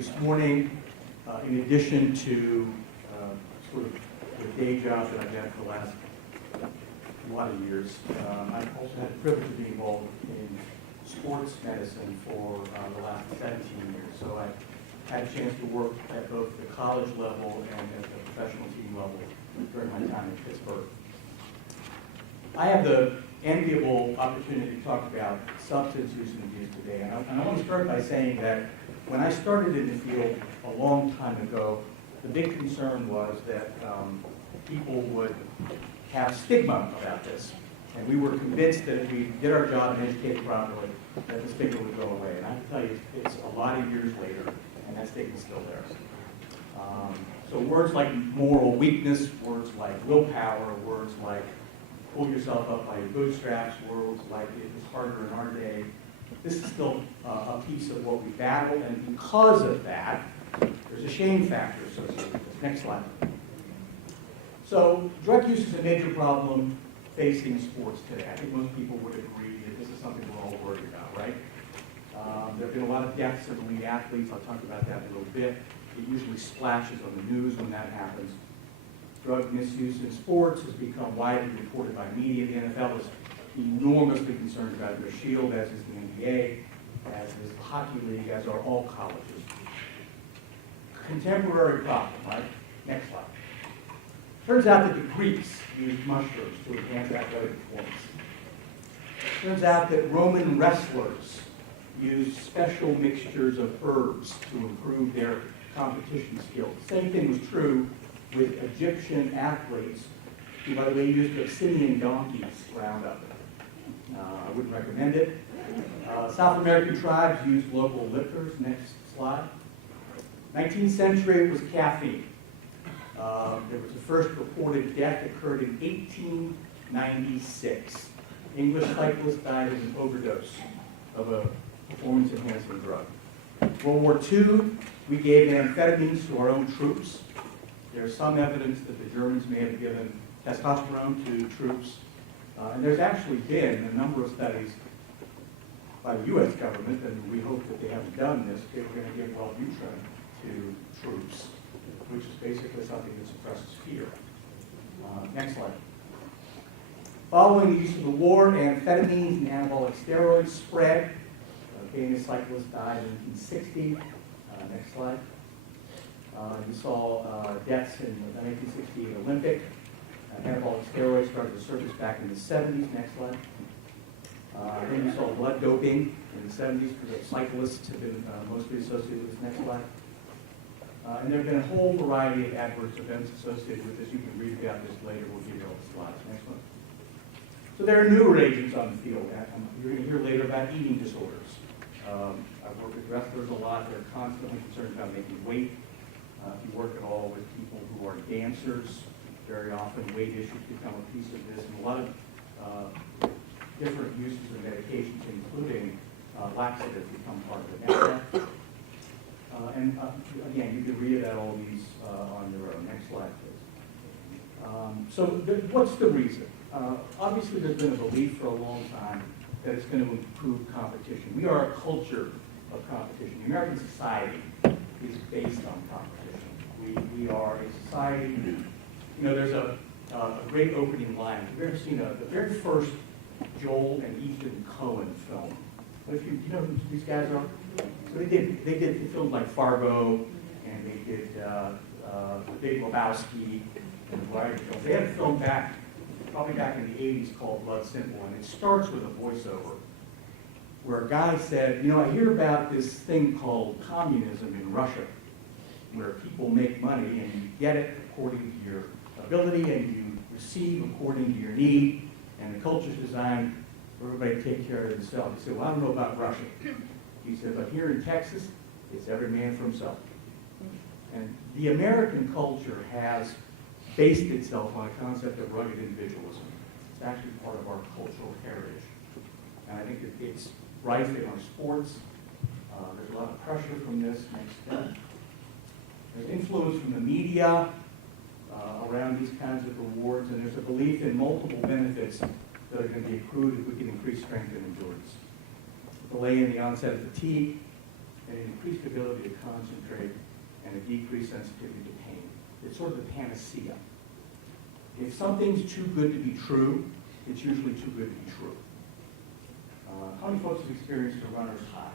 this morning, in addition to sort of the day job that I've had for the last lot of years, I've also had the privilege of being involved in sports medicine for the last 17 years. So I had a chance to work at both the college level and at the professional team level during my time in Pittsburgh. I have the enviable opportunity to talk about substance use and abuse today. And I want to start by saying that when I started in the field a long time ago, the big concern was that people would have stigma about this. And we were convinced that if we did our job and educated properly, that the stigma would go away. And I can tell you, it's a lot of years later, and that stigma's still there. So words like moral weakness, words like willpower, words like pull yourself up by your bootstraps, words like it's harder in our day, this is still a piece of what we battle, and because of that, there's a shame factor associated with this. Next slide. So drug use is a major problem facing sports today. I think most people would agree that this is something we're all worried about, right? There have been a lot of deaths of elite athletes. I'll talk about that in a little bit. It usually splashes on the news when that happens. Drug misuse in sports has become widely reported by media. The NFL is enormously concerned about their shield, as is the NBA, as is the hockey league, as are all colleges. Contemporary problem, right? Next slide. Turns out that the Greeks used mushrooms to enhance athletic performance. Turns out that Roman wrestlers used special mixtures of herbs to improve their competition skills. The same thing was true with Egyptian athletes, who, by the way, used Abyssinian donkeys Roundup. I wouldn't recommend it. South American tribes used local liquors. Next slide. 19th century was caffeine. There was the first reported death occurred in 1896. English cyclist died of an overdose of a performance-enhancing drug. World War II, we gave amphetamines to our own troops. There's some evidence that the Germans may have given testosterone to troops. And there's actually been a number of studies by the U.S. government, and we hope that they haven't done this, they were going to give Wellbutrin to troops, which is basically something that suppresses fear. Next slide. Following the use of the war, amphetamines and anabolic steroids spread. A famous cyclist died in 1960. Next slide. You saw deaths in the 1968 Olympic. Anabolic steroids started to surface back in the 70s. Next slide. Then you saw blood doping in the 70s because cyclists have been mostly associated with this. Next slide. And there have been a whole variety of adverse events associated with this. You can read about this later. We'll give you all the slides. Next one. So there are newer agents on the field. You're going to hear later about eating disorders. I've worked with wrestlers a lot. They're constantly concerned about making weight. If you work at all with people who are dancers, very often weight issues become a piece of this. And a lot of different uses of medications, including laxatives, become part of it. Next slide. And again, you can read about all these on your own. Next slide, please. So what's the reason? Obviously, there's been a belief for a long time that it's going to improve competition. We are a culture of competition. The American society is based on competition. We are a society, you know, there's a great opening line. Have you ever seen the very first Joel and Ethan Coen film? If you know who these guys are? So they filmed like Fargo, and they did Big Lebowski, and a variety of films. They had a film probably back in the 80s called Blood Simple, and it starts with a voiceover where a guy said, you know, I hear about this thing called communism in Russia, where people make money and you get it according to your ability and you receive according to your need, and the culture's designed for everybody to take care of themselves. He said, well, I don't know about Russia. He said, but here in Texas, it's every man for himself. And the American culture has based itself on a concept of rugged individualism. It's actually part of our cultural heritage. And I think it's rife in our sports. There's a lot of pressure from this. Next step. There's influence from the media around these kinds of rewards, and there's a belief in multiple benefits that are going to be accrued if we can increase strength and endurance. Delay in the onset of fatigue, and an increased ability to concentrate, and a decreased sensitivity to pain. It's sort of the panacea. If something's too good to be true, it's usually too good to be true. How many folks have experienced a runner's high?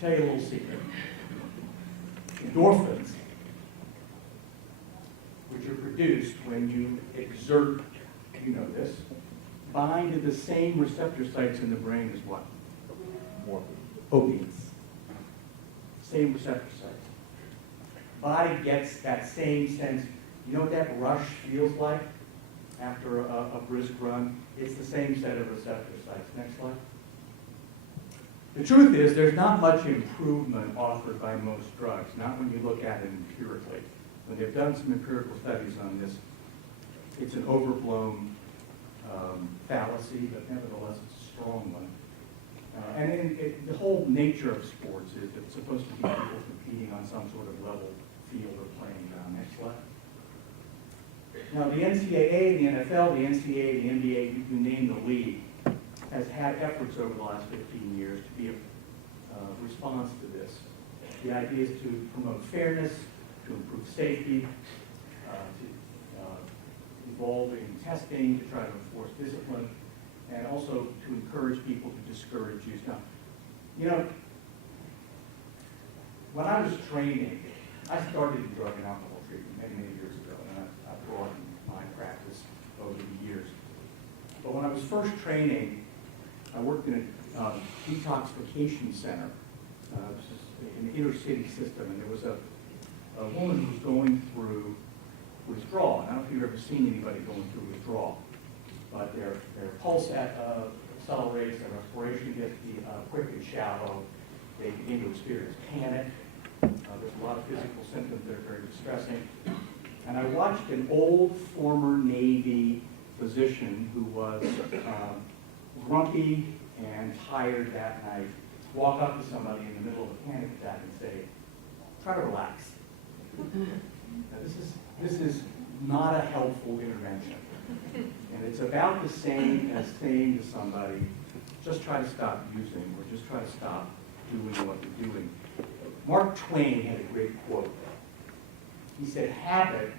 Tell you a little secret. Endorphins, which are produced when you exert, you know this, bind to the same receptor sites in the brain as what? Opiates. Same receptor sites. Body gets that same sense. You know what that rush feels like after a brisk run? It's the same set of receptor sites. Next slide. The truth is there's not much improvement offered by most drugs, not when you look at it empirically. When they've done some empirical studies on this, it's an overblown fallacy, but nevertheless it's a strong one. The whole nature of sports is that it's supposed to be people competing on some sort of level field or playing ground. Next slide. Now the NCAA, the NFL, the NCAA, the NBA, you can name the league, has had efforts over the last 15 years to be a response to this. The idea is to promote fairness, to improve safety, to evolving testing, to try to enforce discipline, and also to encourage people to discourage use. Now, you know, when I was training, I started in drug and alcohol treatment many, many years ago, and I've broadened my practice over the years. But when I was first training, I worked in a detoxification center, which is an inner city system, and there was a woman who was going through withdrawal. I don't know if you've ever seen anybody going through withdrawal, but their pulse accelerates, their respiration gets quick and shallow. They begin to experience panic. There's a lot of physical symptoms that are very distressing. And I watched an old former Navy physician who was grumpy and tired that night walk up to somebody in the middle of a panic attack and say, try to relax. Now, this is not a helpful intervention. And it's about the same as saying to somebody, just try to stop using or just try to stop doing what you're doing. Mark Twain had a great quote. He said, habit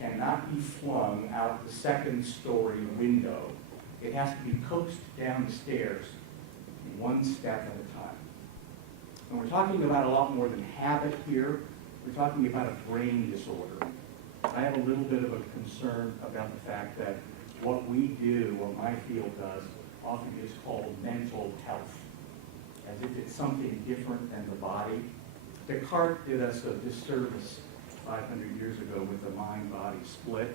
cannot be flung out the second-story window. It has to be coaxed down the stairs one step at a time. And we're talking about a lot more than habit here. We're talking about a brain disorder. I have a little bit of a concern about the fact that what we do, what my field does, often is called mental health, as if it's something different than the body. Descartes did us a disservice 500 years ago with the mind-body split,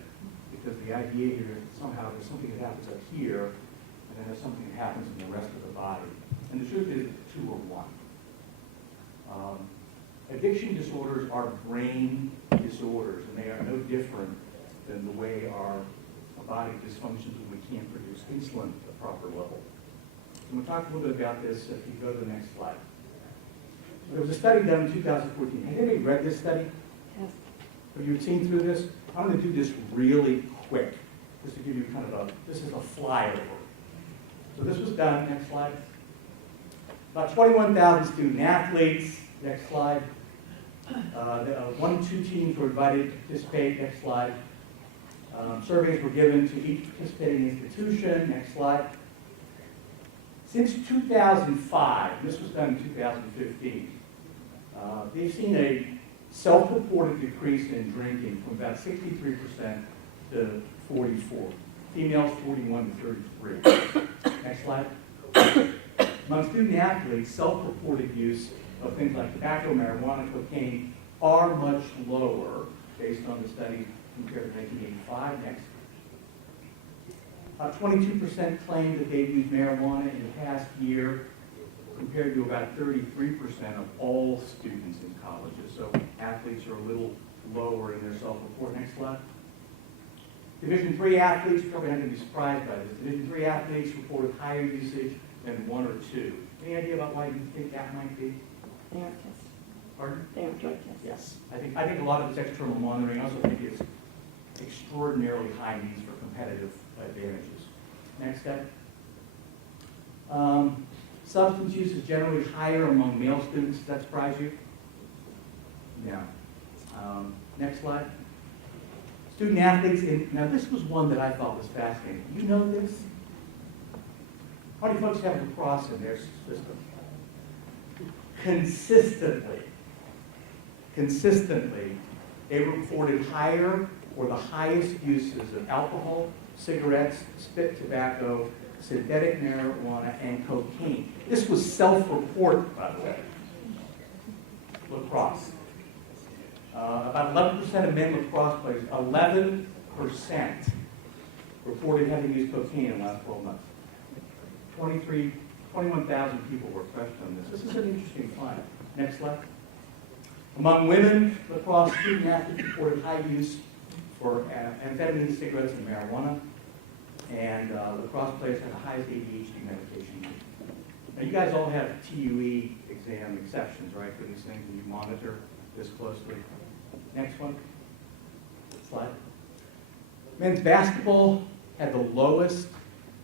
because the idea here is that somehow there's something that happens up here, and then there's something that happens in the rest of the body. And the truth is that the two are one. Addiction disorders are brain disorders, and they are no different than the way our body dysfunctions when we can't produce insulin at the proper level. And we'll talk a little bit about this if you go to the next slide. There was a study done in 2014. Has anybody read this study? Yes. Have you seen through this? I'm going to do this really quick, just to give you kind of this is a flyover. So this was done, next slide. About 21,000 student athletes, next slide. 1 and 2 teams were invited to participate, next slide. Surveys were given to each participating institution, next slide. Since 2005, this was done in 2015, they've seen a self-reported decrease in drinking from about 63% to 44%. Females 41 to 33%. Next slide. Among student athletes, self-reported use of things like tobacco, marijuana, cocaine are much lower based on the study compared to 1985. Next. 22% claim that they've used marijuana in the past year, compared to about 33% of all students in colleges. So athletes are a little lower in their self-report. Next slide. Division III athletes, you're probably not going to be surprised by this. Division III athletes reported higher usage than 1 or 2. Any idea about why you think that might be? They are tests. Pardon? They are drug tests. Yes. I think a lot of it's external monitoring. I also think it's extraordinarily high needs for competitive advantages. Next step. Substance use is generally higher among male students. Does that surprise you? No. Next slide. Student athletes, now this was one that I thought was fascinating. You know this? How many folks have lacrosse in their system? Consistently, they reported higher or the highest uses of alcohol, cigarettes, spit tobacco, synthetic marijuana, and cocaine. This was self-reported, by the way. Lacrosse. About 11% of men lacrosse players, 11% reported having used cocaine in the last 12 months. 21,000 people were questioned on this. This is an interesting find. Next slide. Among women, lacrosse student athletes reported high use for amphetamines, cigarettes, and marijuana. And lacrosse players had the highest ADHD medication. Now, you guys all have TUE exam exceptions, right, for these things, and you monitor this closely. Next one. Slide. Men's basketball had the lowest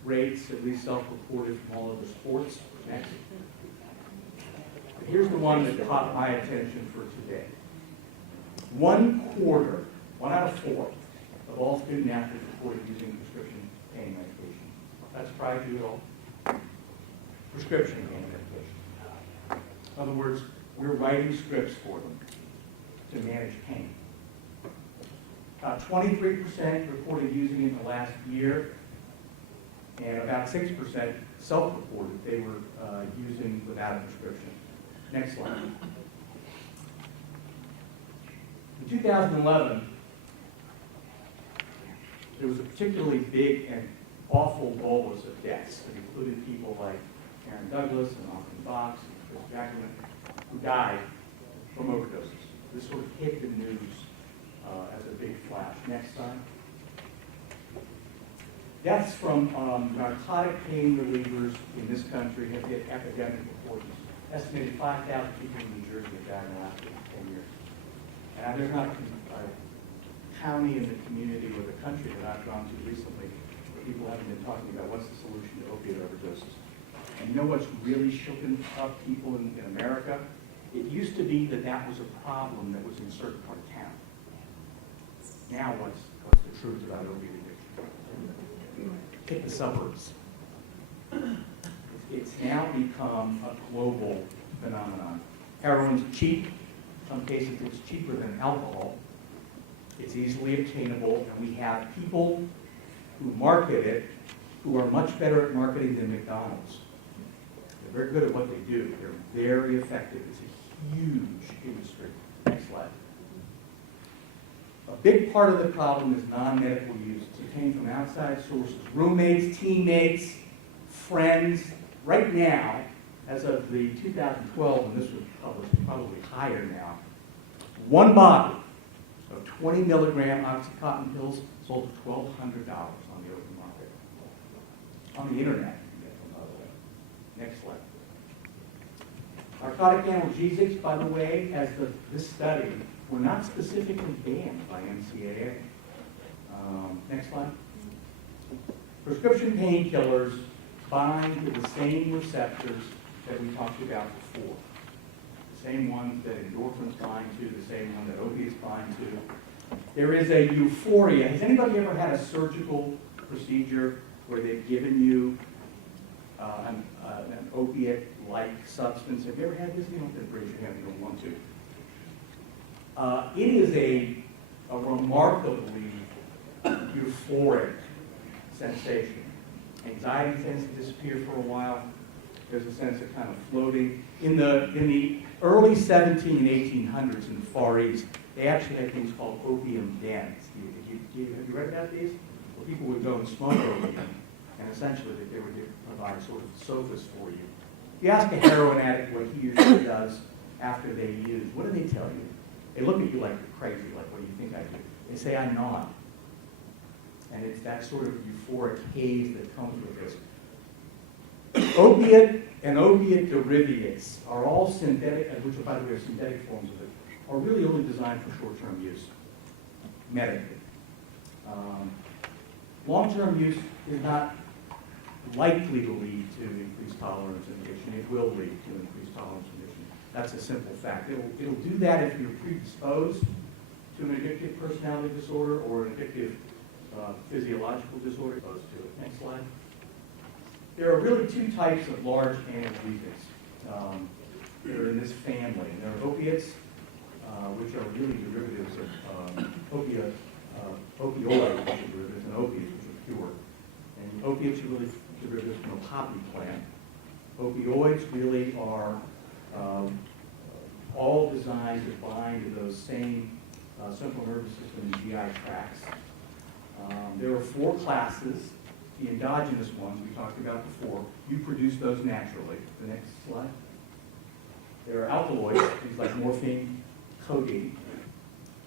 rates, at least self-reported, from all other sports. Next. Here's the one that caught my attention for today. 1/4, 1 out of 4, of all student athletes reported using prescription pain medication. That surprise you at all? Prescription pain medication. In other words, we're writing scripts for them to manage pain. 23% reported using it in the last year, and about 6% self-reported they were using without a prescription. Next slide. In 2011, there was a particularly big and awful bolus of deaths that included people like Aaron Douglas and Austin Box and Chris Jacqueline, who died from overdoses. This sort of hit the news as a big flash. Next slide. Deaths from narcotic pain relievers in this country have hit epidemic proportions. Estimated 5,000 people in New Jersey have died in the last 10 years. And there's not a county in the community or the country that I've gone to recently where people haven't been talking about what's the solution to opiate overdoses. And you know what's really shooken up people in America? It used to be that that was a problem that was in a certain part of town. Now what's the truth about opiate addiction? Hit the suburbs. It's now become a global phenomenon. Heroin's cheap. In some cases, it's cheaper than alcohol. It's easily obtainable, and we have people who market it who are much better at marketing than McDonald's. They're very good at what they do. They're very effective. It's a huge industry. Next slide. A big part of the problem is non-medical use. It's obtained from outside sources. Roommates, teammates, friends. Right now, as of the 2012, when this was published, probably higher now, one bottle of 20 milligram Oxycontin pills sold for $1,200 on the open market. On the internet, you can get them, by the way. Next slide. Narcotic analgesics, by the way, as this study, were not specifically banned by NCAA. Next slide. Prescription painkillers bind to the same receptors that we talked about before. The same ones that endorphins bind to, the same one that opiates bind to. There is a euphoria. Has anybody ever had a surgical procedure where they've given you an opiate-like substance? Have you ever had this? You don't have to raise your hand if you don't want to. It is a remarkably euphoric sensation. Anxiety tends to disappear for a while. There's a sense of kind of floating. In the early 1700s and 1800s in the Far East, they actually had things called opium dens. Have you read about these? Where people would go and smoke opium, and essentially they would provide sort of sofas for you. If you ask a heroin addict what he or she does after they use, what do they tell you? They look at you like you're crazy, like, what do you think I do? They say, I nod. And it's that sort of euphoric haze that comes with this. Opiate and opiate derivatives are all synthetic, which by the way are synthetic forms of it, are really only designed for short-term use, medically. Long-term use is not likely to lead to increased tolerance and addiction. It will lead to increased tolerance and addiction. That's a simple fact. It'll do that if you're predisposed to an addictive personality disorder or an addictive physiological disorder. Opposed to it. Next slide. There are really two types of large analgesics that are in this family. There are opiates, which are really derivatives of opioid, which are derivatives, and opiates, which are pure. And opiates are really derivatives from a poppy plant. Opioids really are all designed to bind to those same central nervous system and GI tracts. There are four classes. The endogenous ones we talked about before. You produce those naturally. The next slide. There are alkaloids, things like morphine, codeine.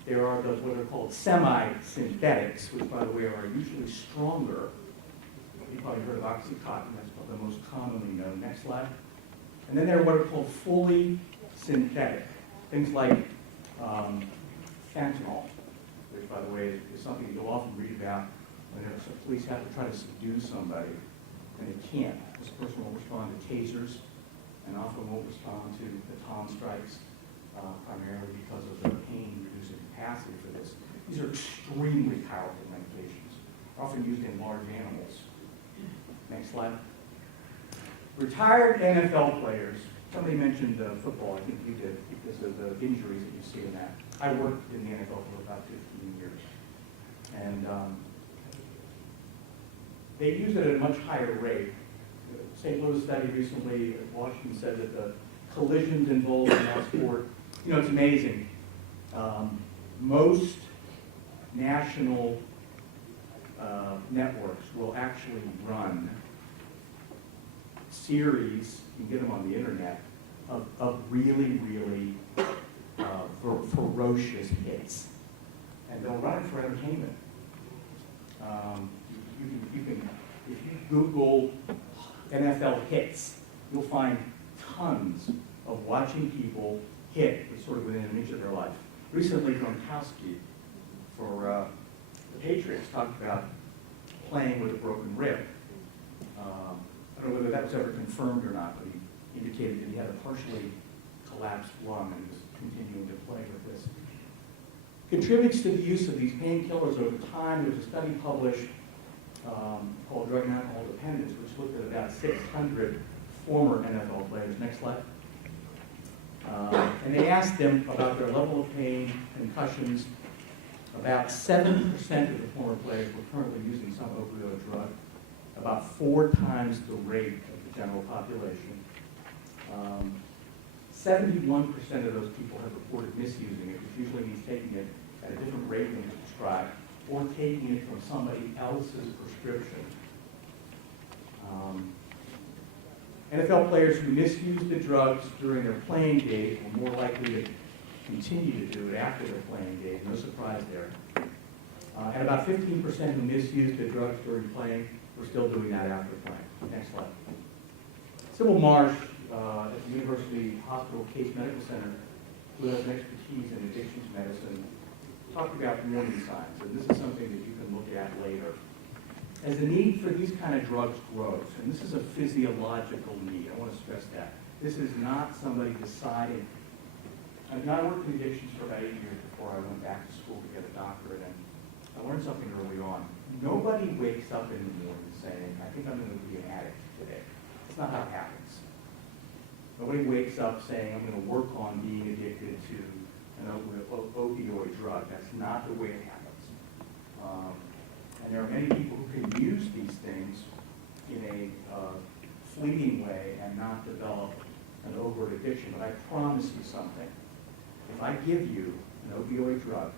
There are what are called semi-synthetics, which, by the way, are usually stronger. You've probably heard of Oxycontin. That's probably the most commonly known. Next slide. And then there are what are called fully synthetic. Things like fentanyl, which, by the way, is something you'll often read about whenever some police have to try to subdue somebody, and they can't. This person will respond to tasers and often won't respond to baton strikes, primarily because of their pain-reducing capacity for this. These are extremely powerful medications, often used in large animals. Next slide. Retired NFL players. Somebody mentioned football, I think you did, because of the injuries that you see in that. I worked in the NFL for about 15 years. And they use it at a much higher rate. The St. Louis study recently, Washington said that the collisions involved in that sport, you know, it's amazing. Most national networks will actually run series, you can get them on the internet, of really, really ferocious hits. And they'll run it for entertainment. You can, if you Google NFL hits, you'll find tons of watching people hit sort of within an inch of their life. Recently, Ghinassi for the Patriots talked about playing with a broken rib. I don't know whether that was ever confirmed or not, but he indicated that he had a partially collapsed lung and was continuing to play with this. Contributes to the use of these painkillers over time. There was a study published called Drug and Alcohol Dependence, which looked at about 600 former NFL players. Next slide. And they asked them about their level of pain, concussions. About 7% of the former players were currently using some opioid drug, about 4 times the rate of the general population. 71% of those people have reported misusing it, which usually means taking it at a different rate than is prescribed, or taking it from somebody else's prescription. NFL players who misused the drugs during their playing days were more likely to continue to do it after their playing days. No surprise there. And about 15% who misused the drugs during playing were still doing that after playing. Next slide. Sybil Marsh at the University Hospital Case Medical Center, who has an expertise in addictions medicine, talked about warning signs, and this is something that you can look at later. As the need for these kind of drugs grows, and this is a physiological need, I want to stress that. This is not somebody deciding. I worked in addictions for about 8 years before I went back to school to get a doctorate, and I learned something early on. Nobody wakes up in the morning saying, I think I'm going to be an addict today. That's not how it happens. Nobody wakes up saying, I'm going to work on being addicted to an opioid drug. That's not the way it happens. And there are many people who can use these things in a fleeting way and not develop an overt addiction. But I promise you something. If I give you an opioid drug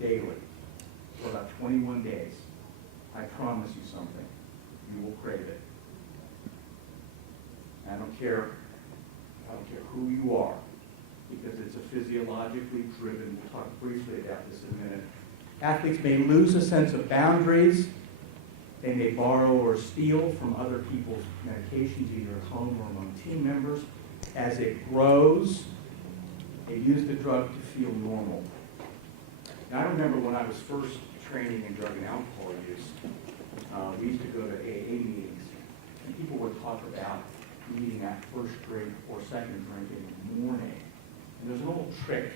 daily for about 21 days, I promise you something. You will crave it. I don't care who you are, because it's a physiologically driven. We'll talk briefly about this in a minute. Athletes may lose a sense of boundaries. They may borrow or steal from other people's medications, either at home or among team members. As it grows, they use the drug to feel normal. Now, I remember when I was first training in drug and alcohol use, we used to go to AA meetings, and people would talk about needing that first drink or second drink in the morning. And there's an old trick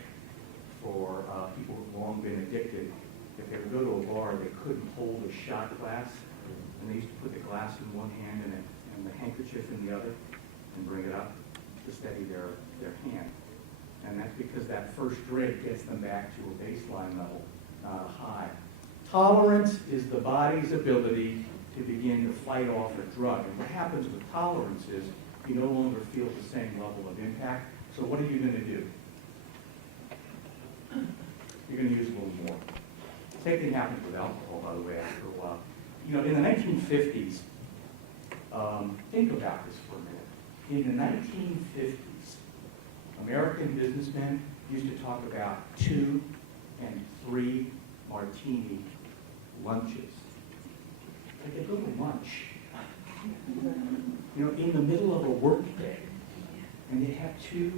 for people who've long been addicted. If they would go to a bar, they couldn't hold a shot glass, and they used to put the glass in one hand and the handkerchief in the other, and bring it up to steady their hand. And that's because that first drink gets them back to a baseline level, not a high. Tolerance is the body's ability to begin to fight off a drug. And what happens with tolerance is you no longer feel the same level of impact. So what are you going to do? You're going to use a little more. Same thing happens with alcohol, by the way, after a while. You know, in the 1950s, think about this for a minute. In the 1950s, American businessmen used to talk about 2 and 3 martini lunches. Like they go to lunch, you know, in the middle of a work day, and they'd have 2,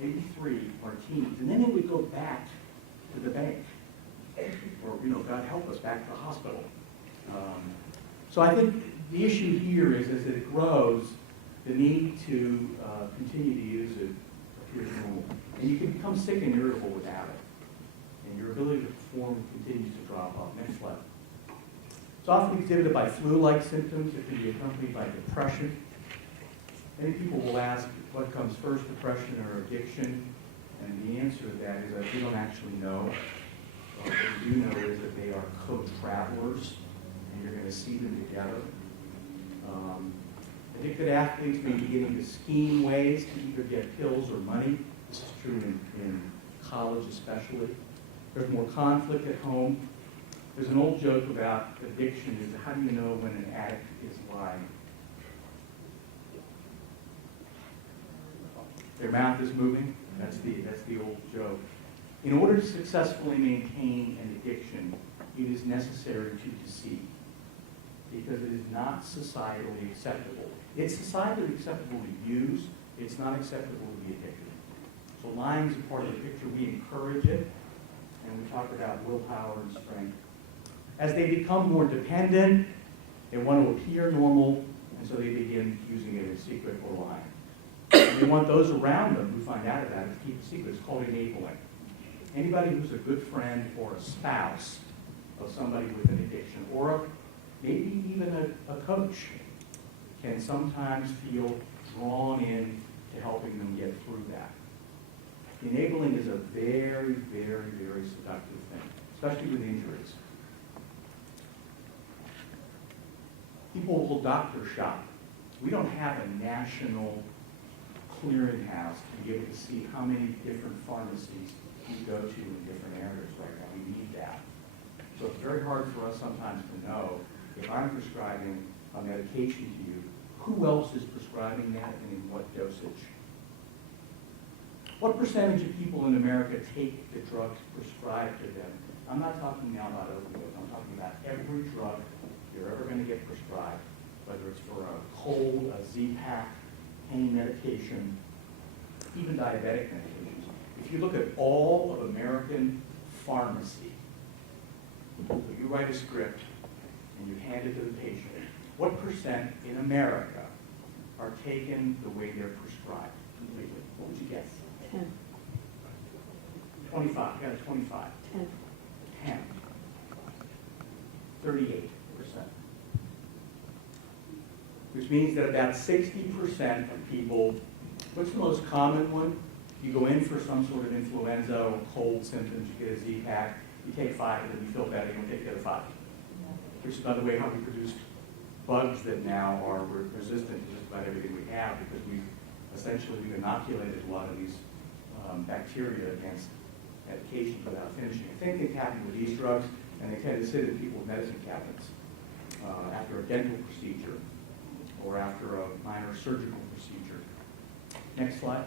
maybe 3 martinis, and then they would go back to the bank, or, you know, God help us, back to the hospital. So I think the issue here is, as it grows, the need to continue to use it appears normal. And you can become sick and irritable without it. And your ability to perform continues to drop off. Next slide. It's often exhibited by flu-like symptoms. It can be accompanied by depression. Many people will ask what comes first, depression or addiction? And the answer to that is that we don't actually know. What we do know is that they are co-travelers, and you're going to see them together. Addicted athletes may be getting to scheme ways to either get pills or money. This is true in college especially. There's more conflict at home. There's an old joke about addiction is how do you know when an addict is lying? Their mouth is moving. That's the old joke. In order to successfully maintain an addiction, it is necessary to deceive, because it is not societally acceptable. It's societally acceptable to use. It's not acceptable to be addicted. So lying is a part of the picture. We encourage it, and we talk about willpower and strength. As they become more dependent, they want to appear normal, and so they begin using it in secret or lying. And they want those around them who find out about it to keep it secret. It's called enabling. Anybody who's a good friend or a spouse of somebody with an addiction, or maybe even a coach, can sometimes feel drawn in to helping them get through that. Enabling is a very, very, very seductive thing, especially with injuries. People will doctor shop. We don't have a national clearinghouse to be able to see how many different pharmacies you go to in different areas right now. We need that. So it's very hard for us sometimes to know if I'm prescribing a medication to you, who else is prescribing that and in what dosage? What percentage of people in America take the drugs prescribed to them? I'm not talking now about opioids. I'm talking about every drug you're ever going to get prescribed, whether it's for a cold, a Z-Pak, pain medication, even diabetic medications. If you look at all of American pharmacy, so you write a script and you hand it to the patient, what percent in America are taken the way they're prescribed completely? What would you guess? 10. 25. You got a 25. 10. 10. 38%. Which means that about 60% of people, what's the most common one? You go in for some sort of influenza or cold symptoms, you get a Z-Pak, you take 5 and then you feel better, you don't take the other 5. Which is, by the way, how we produce bugs that now are resistant to just about everything we have, because we've inoculated a lot of these bacteria against medications without finishing. The same thing happened with these drugs, and they tend to sit in people's medicine cabinets after a dental procedure or after a minor surgical procedure. Next slide.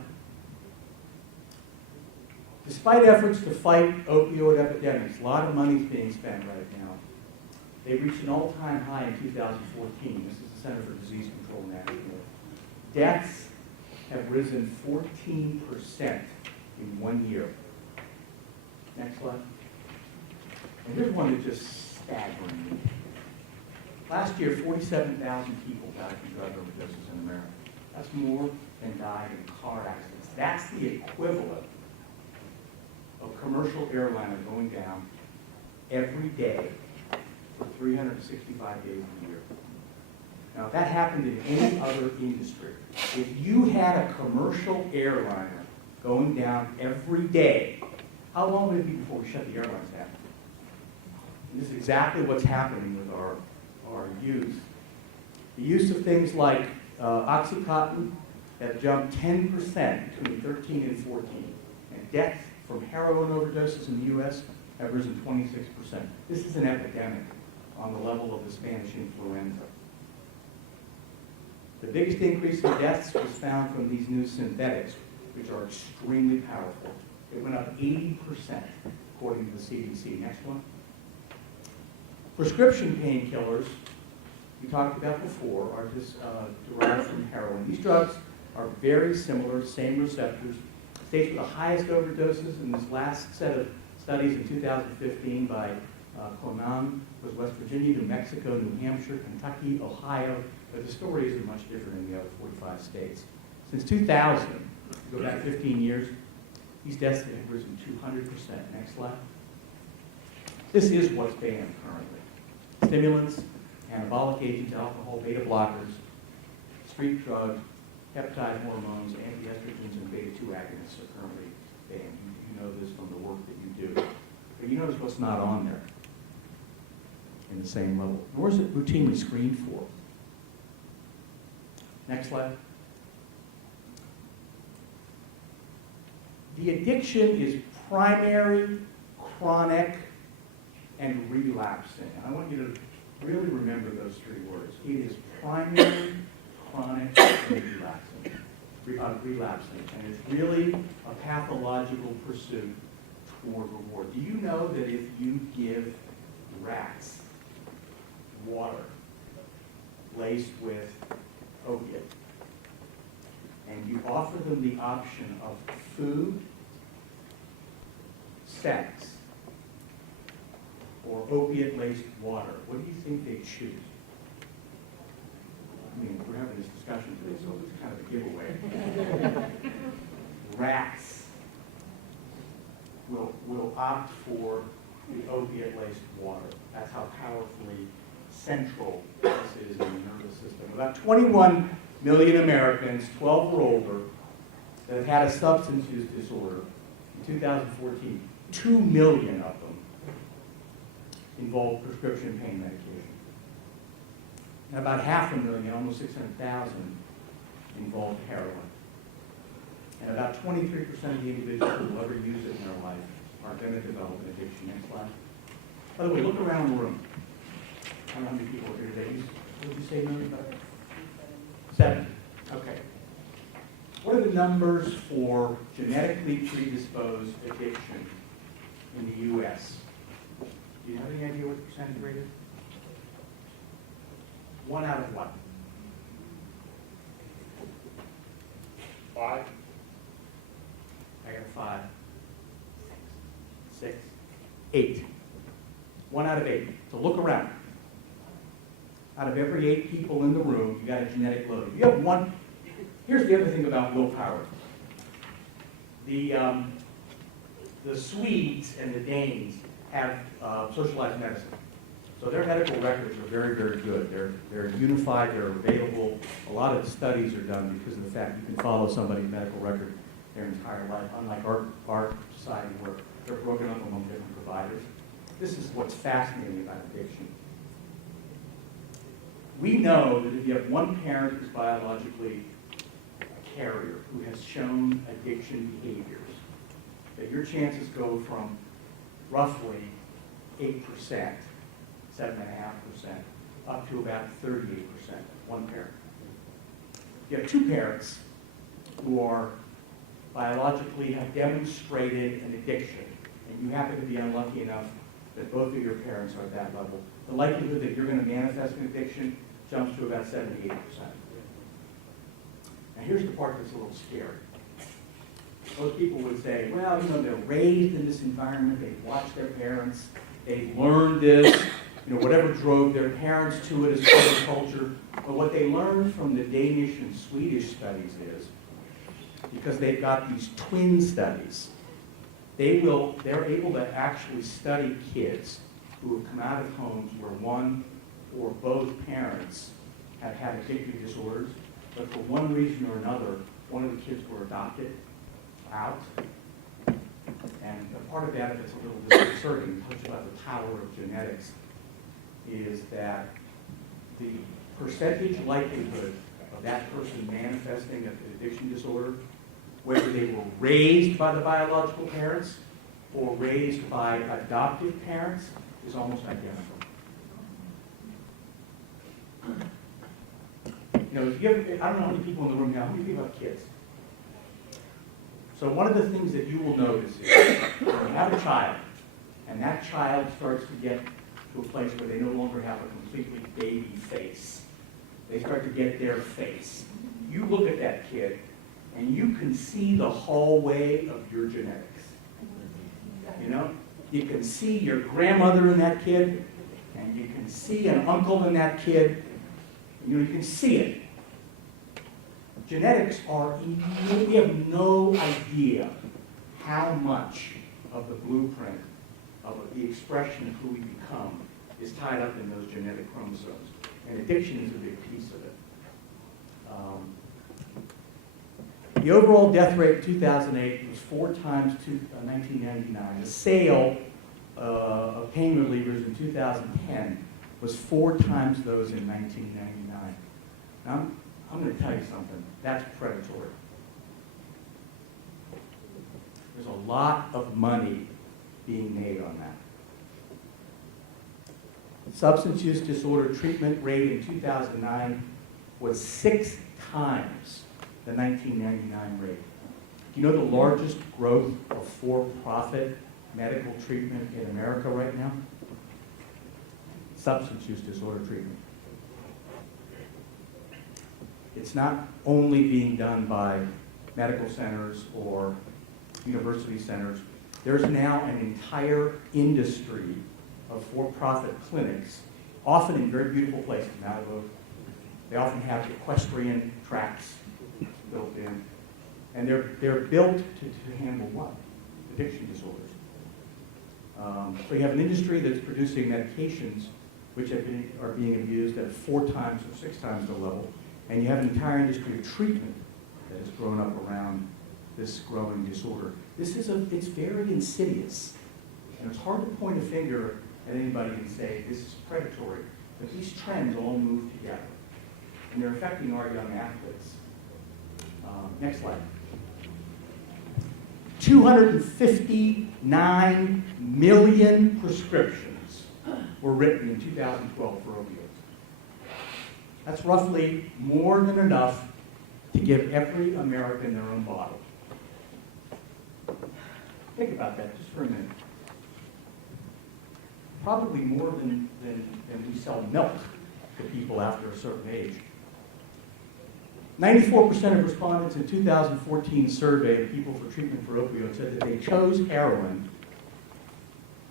Despite efforts to fight opioid epidemics, a lot of money is being spent right now. They reached an all-time high in 2014. This is the Center for Disease Control and Management. Deaths have risen 14% in 1 year. Next slide. And here's one that just staggering me. Last year, 47,000 people died from drug overdoses in America. That's more than died in car accidents. That's the equivalent of a commercial airliner going down every day for 365 days a year. Now, if that happened in any other industry, if you had a commercial airliner going down every day, how long would it be before we shut the airlines down? And this is exactly what's happening with our youth. The use of things like Oxycontin have jumped 10% between 13 and 14. And deaths from heroin overdoses in the U.S. have risen 26%. This is an epidemic on the level of the Spanish influenza. The biggest increase in deaths was found from these new synthetics, which are extremely powerful. It went up 80%, according to the CDC. Next one. Prescription painkillers, we talked about before, are just derived from heroin. These drugs are very similar, same receptors. States with the highest overdoses in this last set of studies in 2015 by Conan was West Virginia, New Mexico, New Hampshire, Kentucky, Ohio, but the stories are much different in the other 45 states. Since 2000, go back 15 years, these deaths have risen 200%. Next slide. This is what's banned currently. Stimulants, anabolic agents, alcohol, beta blockers, street drugs, peptide hormones, antiestrogens, and beta-2 agonists are currently banned. You know this from the work that you do. But you notice what's not on there in the same level. Nor is it routinely screened for. Next slide. The addiction is primary, chronic, and relapsing. I want you to really remember those three words. It is primary, chronic, and relapsing. And it's really a pathological pursuit toward reward. Do you know that if you give rats water laced with opiate, and you offer them the option of food, sex, or opiate-laced water, what do you think they'd choose? I mean, we're having this discussion today, so it's kind of a giveaway. Rats will opt for the opiate-laced water. That's how powerfully central this is in the nervous system. About 21 million Americans, 12 or older, that have had a substance use disorder in 2014, 2 million of them involved prescription pain medication. And about 500,000, almost 600,000, involved heroin. And about 23% of the individuals who will ever use it in their life are going to develop an addiction. Next slide. By the way, look around the room. I don't know how many people are here today. What did you say, Mary? 7. Okay. What are the numbers for genetically predisposed addiction in the U.S.? Do you have any idea what the percentage rate is? 1 out of what? 5. I got 5. 6. 8. 1 out of 8. So look around. Out of every 8 people in the room, you got a genetic load. If you have one, here's the other thing about willpower. The Swedes and the Danes have socialized medicine. So their medical records are very, very good. They're unified, they're available. A lot of studies are done because of the fact you can follow somebody's medical record their entire life, unlike our society where they're broken up among different providers. This is what's fascinating about addiction. We know that if you have one parent who's biologically a carrier, who has shown addiction behaviors, that your chances go from roughly 8%, 7.5%, up to about 38%, one parent. If you have 2 parents who are biologically have demonstrated an addiction, and you happen to be unlucky enough that both of your parents are at that level, the likelihood that you're going to manifest an addiction jumps to about 78%. Now here's the part that's a little scary. Most people would say, well, you know, they're raised in this environment, they've watched their parents, they've learned this, whatever drove their parents to it as part of the culture. But what they learned from the Danish and Swedish studies is, because they've got these twin studies, they're able to actually study kids who have come out of homes where one or both parents have had addictive disorders, but for one reason or another, one of the kids were adopted out. And a part of that, if it's a little disconcerting, talks about the power of genetics, is that the percentage likelihood of that person manifesting an addiction disorder, whether they were raised by the biological parents or raised by adoptive parents, is almost identical. If you ever, I don't know how many people in the room now, how many people have kids? So one of the things that you will notice is when you have a child, and that child starts to get to a place where they no longer have a completely baby face. They start to get their face. You look at that kid, and you can see the hallway of your genetics. You can see your grandmother in that kid, and you can see an uncle in that kid. You can see it. Genetics are, we have no idea how much of the blueprint of the expression of who we become is tied up in those genetic chromosomes. And addiction is a big piece of it. The overall death rate in 2008 was 4 times 1999. The sale of pain relievers in 2010 was 4 times those in 1999. Now, I'm going to tell you something. That's predatory. There's a lot of money being made on that. Substance use disorder treatment rate in 2009 was 6 times the 1999 rate. Do you know the largest growth of for-profit medical treatment in America right now? Substance use disorder treatment. It's not only being done by medical centers or university centers. There's now an entire industry of for-profit clinics, often in very beautiful places. Malibu. They often have equestrian tracks built in, and they're built to handle what? Addiction disorders. So you have an industry that's producing medications which are being abused at 4 times or 6 times the level, and you have an entire industry of treatment that has grown up around this growing disorder. It's very insidious, and it's hard to point a finger at anybody and say this is predatory, but these trends all move together, and they're affecting our young athletes. Next slide. 259 million prescriptions were written in 2012 for opioids. That's roughly more than enough to give every American their own bottle. Think about that just for a minute. Probably more than we sell milk to people after a certain age. 94% of respondents in 2014 survey of people for treatment for opioids said that they chose heroin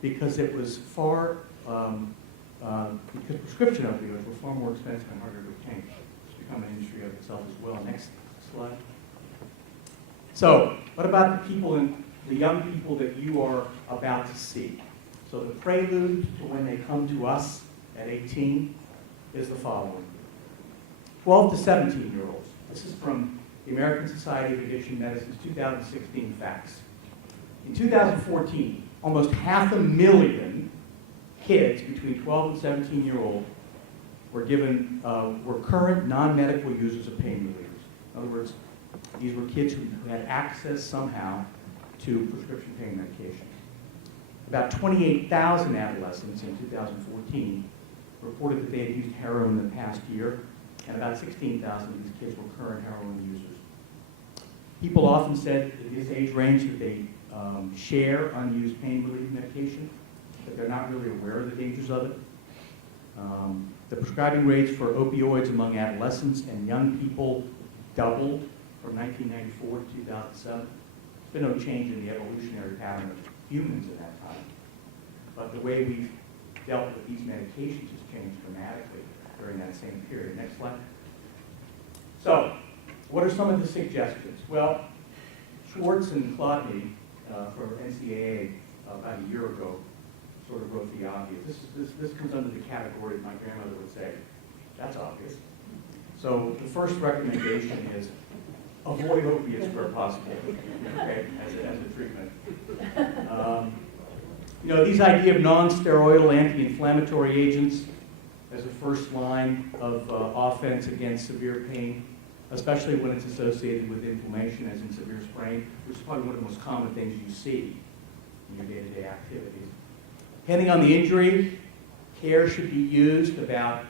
because it was because prescription opioids were far more expensive and harder to obtain. It's become an industry of itself as well. Next slide. So, what about the young people that you are about to see? So the prelude to when they come to us at 18 is the following. 12 to 17-year-olds. This is from the American Society of Addiction Medicine's 2016 facts. In 2014, almost 500,000 kids between 12 and 17-year-old were current non-medical users of pain relievers. In other words, these were kids who had access somehow to prescription pain medication. About 28,000 adolescents in 2014 reported that they had used heroin in the past year, and about 16,000 of these kids were current heroin users. People often said at this age range that they share unused pain relief medication, but they're not really aware of the dangers of it. The prescribing rates for opioids among adolescents and young people doubled from 1994 to 2007. There's been no change in the evolutionary pattern of humans in that time. But the way we've dealt with these medications has changed dramatically during that same period. Next slide. So, what are some of the suggestions? Well, Schwartz and Chladni for NCAA about a year ago sort of wrote the obvious. This comes under the category my grandmother would say, that's obvious. So the first recommendation is avoid opiates where possible, okay, as a treatment. These idea of non-steroidal anti-inflammatory agents as a first line of offense against severe pain, especially when it's associated with inflammation, as in severe sprain, which is probably one of the most common things you see in your day-to-day activities. Depending on the injury, care should be used about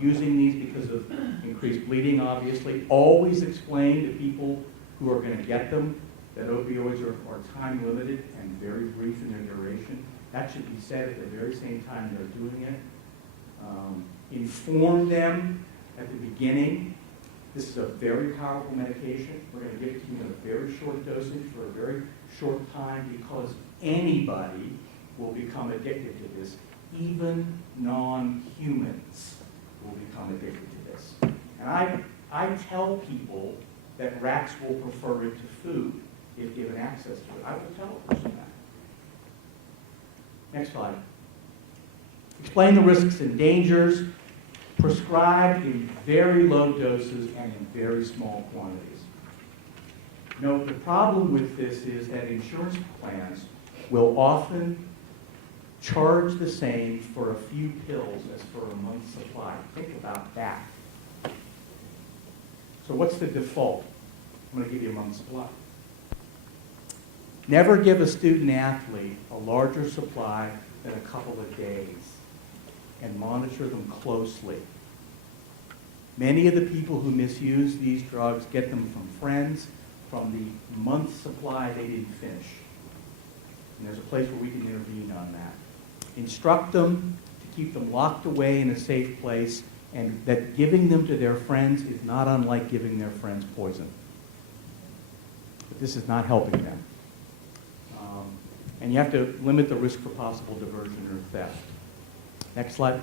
using these because of increased bleeding, obviously. Always explain to people who are going to get them that opioids are time limited and very brief in their duration. That should be said at the very same time they're doing it. Inform them at the beginning. This is a very powerful medication. We're going to give it to you in a very short dosage for a very short time because anybody will become addicted to this. Even non-humans will become addicted to this. And I tell people that rats will prefer it to food if given access to it. I will tell a person that. Next slide. Explain the risks and dangers. Prescribed in very low doses and in very small quantities. Note, the problem with this is that insurance plans will often charge the same for a few pills as for a month's supply. Think about that. So what's the default? I'm going to give you a month's supply. Never give a student athlete a larger supply than a couple of days, and monitor them closely. Many of the people who misuse these drugs get them from friends, from the month's supply they didn't finish. And there's a place where we can intervene on that. Instruct them to keep them locked away in a safe place, and that giving them to their friends is not unlike giving their friends poison. But this is not helping them. And you have to limit the risk for possible diversion or theft. Next slide.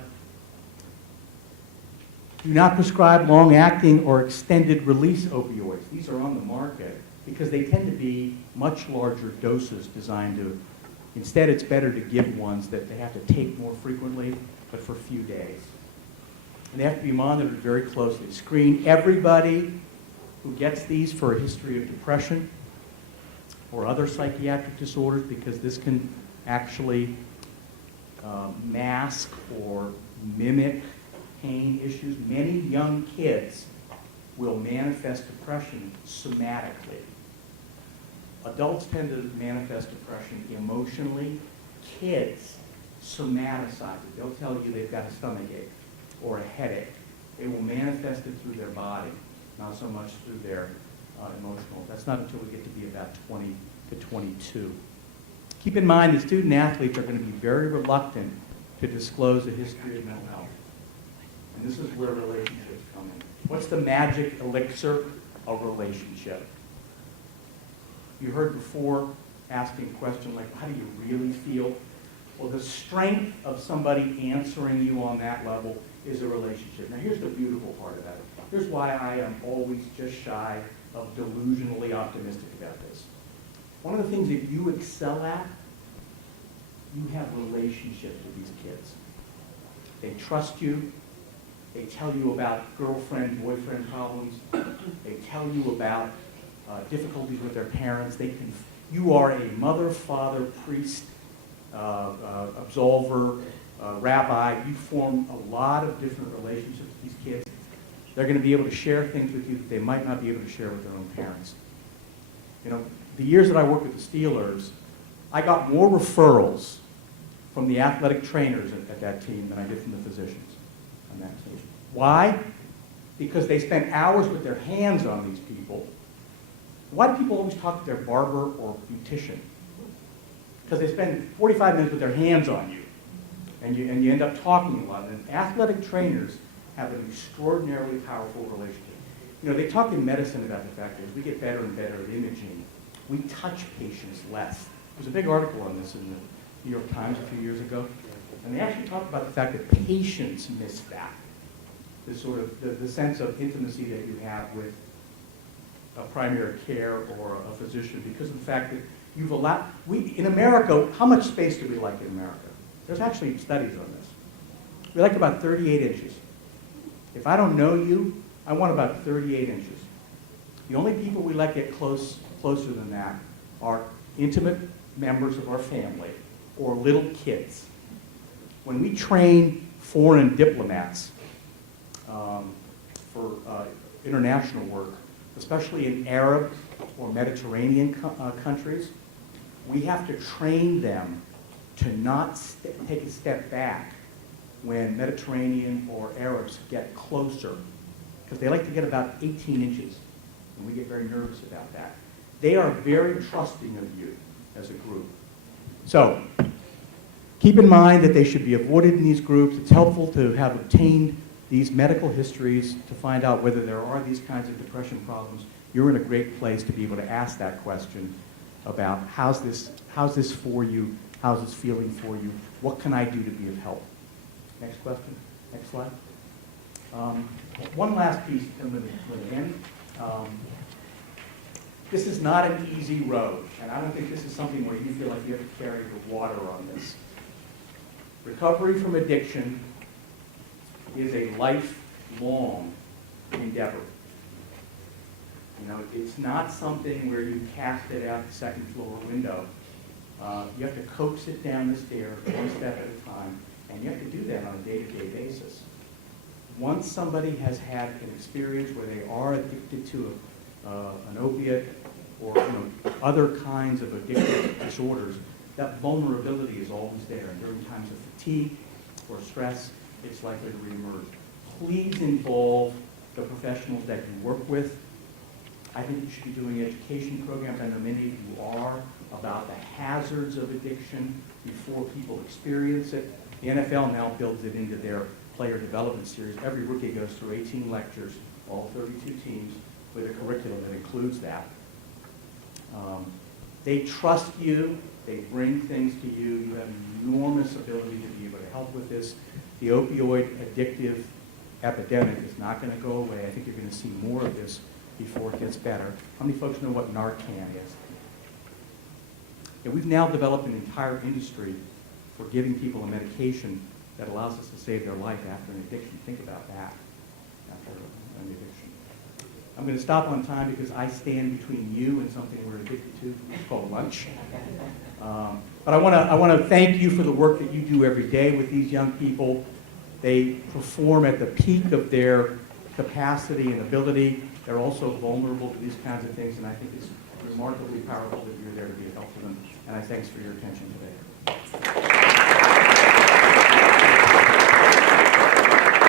Do not prescribe long-acting or extended-release opioids. These are on the market because they tend to be much larger doses designed to, instead it's better to give ones that they have to take more frequently, but for a few days. And they have to be monitored very closely. Screen everybody who gets these for a history of depression or other psychiatric disorders because this can actually mask or mimic pain issues. Many young kids will manifest depression somatically. Adults tend to manifest depression emotionally. Kids somaticize it. They'll tell you they've got a stomachache or a headache. They will manifest it through their body, not so much through their emotional. That's not until we get to be about 20 to 22. Keep in mind that student athletes are going to be very reluctant to disclose a history of mental health. And this is where relationships come in. What's the magic elixir of relationship? You heard before asking a question like, how do you really feel? Well, the strength of somebody answering you on that level is a relationship. Now, here's the beautiful part about it. Here's why I am always just shy of delusionally optimistic about this. One of the things that you excel at, you have relationships with these kids. They trust you. They tell you about girlfriend, boyfriend problems. They tell you about difficulties with their parents. You are a mother, father, priest, absolver, rabbi. You form a lot of different relationships with these kids. They're going to be able to share things with you that they might not be able to share with their own parents. You know, the years that I worked with the Steelers, I got more referrals from the athletic trainers at that team than I did from the physicians on that team. Why? Because they spent hours with their hands on these people. Why do people always talk to their barber or beautician? Because they spend 45 minutes with their hands on you, and you end up talking a lot. And athletic trainers have an extraordinarily powerful relationship. You know, they talk in medicine about the fact that as we get better and better at imaging, we touch patients less. There's a big article on this in the New York Times a few years ago. And they actually talk about the fact that patients miss that, this sort of the sense of intimacy that you have with a primary care or a physician, because of the fact that you've allowed, in America, how much space do we like in America? There's actually studies on this. We like about 38 inches. If I don't know you, I want about 38 inches. The only people we let get closer than that are intimate members of our family or little kids. When we train foreign diplomats for international work, especially in Arab or Mediterranean countries, we have to train them to not take a step back when Mediterranean or Arabs get closer, because they like to get about 18 inches, and we get very nervous about that. They are very trusting of you as a group. So, keep in mind that they should be avoided in these groups. It's helpful to have obtained these medical histories to find out whether there are these kinds of depression problems. You're in a great place to be able to ask that question about how's this for you, how's this feeling for you, what can I do to be of help? Next question, next slide. One last piece, and I'm going to end. This is not an easy road, and I don't think this is something where you feel like you have to carry the water on this. Recovery from addiction is a lifelong endeavor. You know, it's not something where you cast it out the second floor window. You have to coax it down the stairs one step at a time, and you have to do that on a day-to-day basis. Once somebody has had an experience where they are addicted to an opiate or other kinds of addictive disorders, that vulnerability is always there. And during times of fatigue or stress, it's likely to reemerge. Please involve the professionals that you work with. I think you should be doing education programs, I know many of you are, about the hazards of addiction before people experience it. The NFL now builds it into their player development series. Every rookie goes through 18 lectures, all 32 teams, with a curriculum that includes that. They trust you, they bring things to you, you have enormous ability to be able to help with this. The opioid addictive epidemic is not going to go away. I think you're going to see more of this before it gets better. How many folks know what Narcan is? And we've now developed an entire industry for giving people a medication that allows us to save their life after an addiction. Think about that, after an addiction. I'm going to stop on time because I stand between you and something we're addicted to. It's called lunch. But I want to thank you for the work that you do every day with these young people. They perform at the peak of their capacity and ability. They're also vulnerable to these kinds of things, and I think it's remarkably powerful that you're there to be a help to them. And I thanks for your attention today.